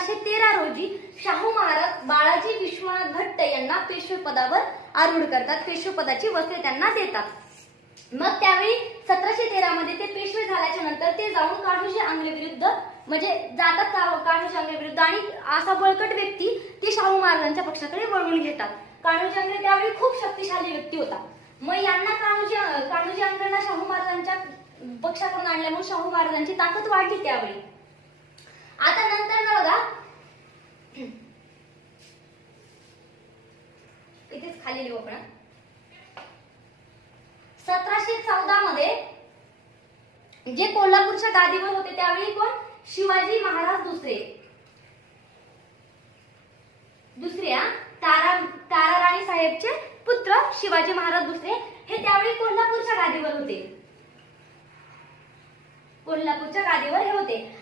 सतराशे तेरा रोजी शाहू महाराज बाळाजी विश्वनाथ भट्ट यांना पेशवेपदावर आरूढ करतात. पेशवेपदाची वस्त्रे त्यांना देतात. मग त्यावेळी सतराशे तेरा मध्ये ते पेशवे झाल्याच्यानंतर ते जाऊन कान्होजी आंग्रे विरुद्ध म्हणजे जातात का- आंग्रे विरुद्ध आणि असा बळकट व्यक्ती ते शाहू महाराजांच्या पक्षाकडे वळवून घेतात. कान्होजी आंग्रे त्यावेळी खूप शक्तिशाली व्यक्ती होता. मग यांना कान्होजी कान्होजी आंग्रेंना शाहू महाराजांच्या पक्षाकडून आणल्यामुळे शाहू महाराजांची ताकद वाढली त्यावेळी. आता इथेच खाली लिहू आपण. सतराशे चौदा मध्ये जे कोल्हापूरच्या गादीवर होते त्यावेळी कोण? शिवाजी महाराज दुसरे. दुसऱ्या तारा ताराराणी साहेबचे पुत्र शिवाजी महाराज दुसरे. हे त्यावेळी कोल्हापूरच्या गादीवर होते. कोल्हापूरच्या गादीवर हे होते.